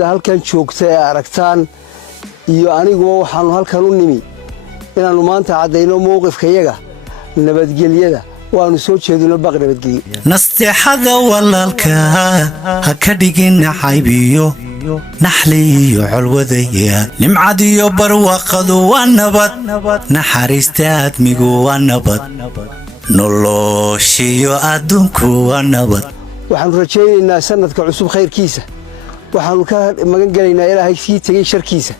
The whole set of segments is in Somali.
guurtida halkan joogta ee aragtaan iyo aniguba waxaanu halkan u nimi inaanu maanta cadeyno mowqifkayaga nabadgelyada waanu soo jeedino baq nabadgelyo nasteexada walaalka ha ka dhigin xaybiyo naxli iyo colwadaya nimcad iyo barwaaqadu waa nabad naxariista aadmigu waa nabad noloshiyo adduunku waa nabad waxaanu rajaynaynaa sanadka cusub khayrkiisa waxaanu ka magan gelaynaa ilaahay sii tegay sharkiisa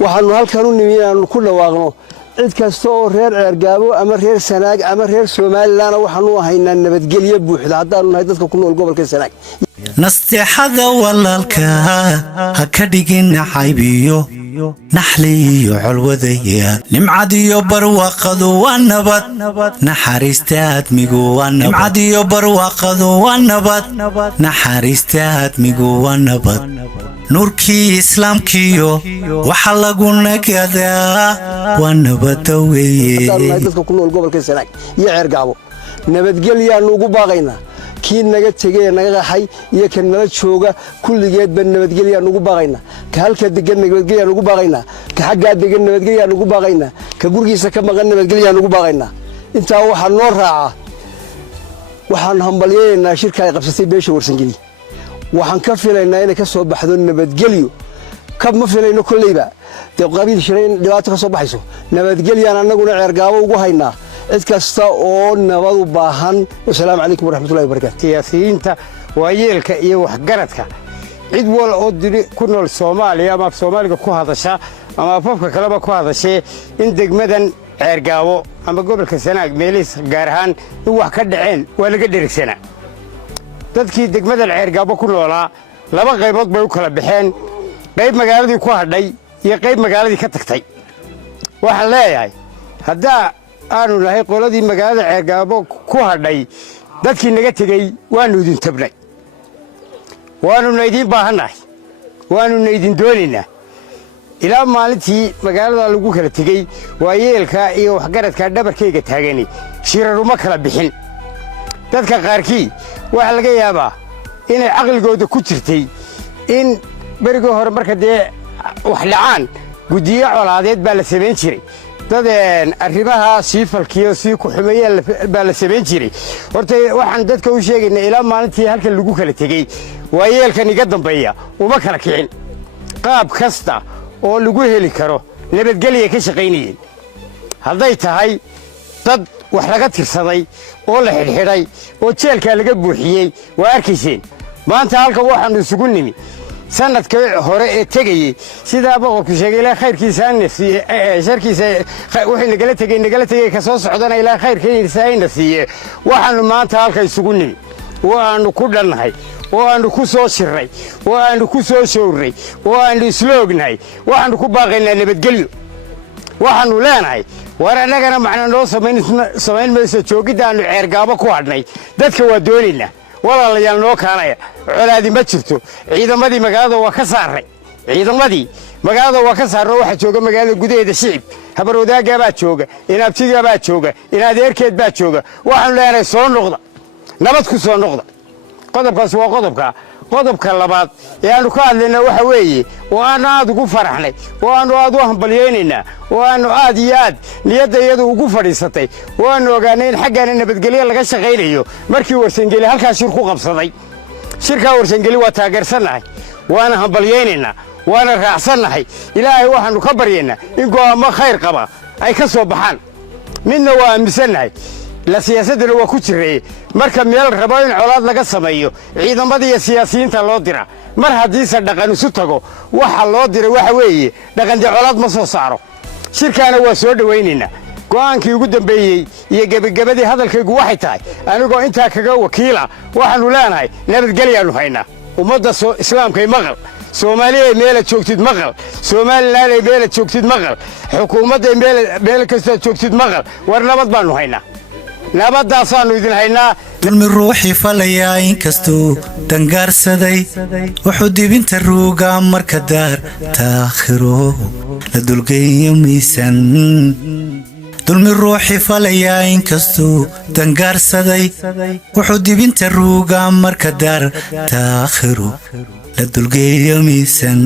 waxaanu halkan u nimi inaanu ku dhawaaqno cid kasta oo reer Ceergaabo ama reer Sanaag ama reer Soomaaliland waxaanu haynaa nabadgelyo buuxda haddaanu nahay dadka ku nool gobolka Sanaag nasteexada walaalka ha ka dhigin xaybiyo naxli iyo colwadaya nimcad iyo barwaaqadu waa nabad naxariista aadmigu waa nabad nimcad iyo barwaaqadu waa nabad naxariista aadmigu waa nabad nuurkii islaamkiyo waxa lagu nagadaa waa nabad weeye dadka ku nool gobolka Sanaag iyo Ceergaabo nabadgelyo ugu baaqaynaa kii naga tagay naga qaxay iyo kan nala jooga kulligeed ban nabadgelyo ugu baaqaynaa ka halka degan nabadgelyo ugu baaqaynaa ka xagga degan nabadgelyo ugu baaqaynaa ka gurigiisa ka maqan nabadgelyo ugu baaqaynaa inta waxa noo raaca waxaan hambalyeynaa shirka ay qabsatay beesha Warsangeli waxaan ka filaynaa inay ka soo baxdo nabadgelyo kama filayno kulliba qabiil shireen dhibaato ka soo baxayso nabadgelyo anaguna Ceergaabo ugu haynaa cid kasta oo nabad u baahan wassalaamu calaykum waraxmatullaahi wabarakaatuh siyaasiyiinta waayeelka iyo waxgaradka cid wal oo ku nool Soomaaliya ama Soomaaliga ku hadasha ama afafka kaleba ku hadashay in degmadan Ceergaabo ama gobolka Sanaag meelis gaar ahaan in wax ka dhaceen waa laga dheregsanaa dadkii degmadan Ceergaabo ku noolaa laba qaybood bay u kala baxeen qayb magaaladii ku hadhay iyo qayb magaaladii ka tagtay waxaan leeyahay hadda aanu lahay qoladii magaalada Ceergaabo ku hadhay dadkii naga tagay waanu idin tabnay waanu idin baahanahay waanu idin doonaynaa ilaa maalintii magaalada lagu kala tagay waayeelka iyo waxgaradka dhabarkayga taagani shiraruma kala bixin dadka qaarkii waxa laga yaabaa inay aqligooda ku jirtay in bariga hore marka dee wax dhacaan gudiyo colaadeed baa la sameyn jiray dadeen arrimaha siifalkiyo si ku xumeeyay baa la sameyn jiray horta waxaan dadka u sheegaynaa ilaa maalintii halka lagu kala tagay waayeelkan iga dambeeya uma kala kicin qaab kasta oo lagu heli karo nabadgelyo ka shaqaynayeen hadday tahay dad wax laga tirsaday oo la xidhxidhay oo jeelka laga buuxiyay waa arkayseen maanta halka waxaanu isugu nimi sanadka hore ee tagay sida boqorku sheegay ilaa khayrkiisa nafsiye sharkiisa wixii nagala tagay ka soo socdana ilaa khayrkiisa nafsiye waxaanu maanta halka isugu nimi waanu ku dhannahay waanu ku soo shirray waanu ku soo showray waanu isloognahay waxaanu ku baaqaynaa nabadgelyo waxaanu leenahay war annagana macna noo samayn mayso joogidaanu Ceergaabo ku hadhnay dadka waa doonaynaa walaalayaal noo kaanaya colaadi ma jirto ciidamadii magaalada waa ka saaray ciidamadii magaalada waa ka saaray waxa jooga magaalada gudaheeda shicib habar wadaaga baa jooga inaabtiga baa jooga inaadeerkeed baa jooga waxaan leenahay soo noqda nabad ku soo noqda qodobkaas waa qodobka labaad ee aanu ka hadlaynaa waxa weeye waanu aad ugu faraxnay waanu aad u hambalyeynayna waanu aad iyo aad niyadayadu ugu fadhiisatay waanu ogaanay in xaggaana nabadgelyo laga shaqaynayo markii Warsangeli halkaa shir ku qabsaday shirka Warsangeli waa taageersanahay waana hambalyeynayna waana raacsanahay ilaahay waxaanu ka baryaynaa in go'aamo khayr qaba ay ka soo baxaan midna waa aaminsanahay la siyaasadana waa ku jiray marka meel rabo in colaad laga sameeyo ciidamadii iyo siyaasiyiinta loo dira mar haddii dhaqan isu tago waxa loo diray waxa weeye dhaqan colaad ma soo saaro shirkaana waa soo dhaweynayna go'aankii ugu dambeeyay iyo gabagabadii hadalkaygu waxay tahay anigoo intaa kaga wakiila waxaanu leenahay nabadgelyo haynaa ummadda islaamka ay maqal Soomaaliya meel joogtid maqal Soomaaliland meel joogtid maqal xukuumadda meel kasta joogtid maqal war nabad baanu haynaa nabadaasaanu idin haynaa dulmi ruuxii falayaa inkastuu dangaarsaday wuxuu dibinta ruuga marka daar taakhiro la dulgeeyo miisan dulmi ruuxi falayaa inkastuu dangaarsaday wuxuu dibinta ruuga marka daar taakhiru la dulgeeyo miisan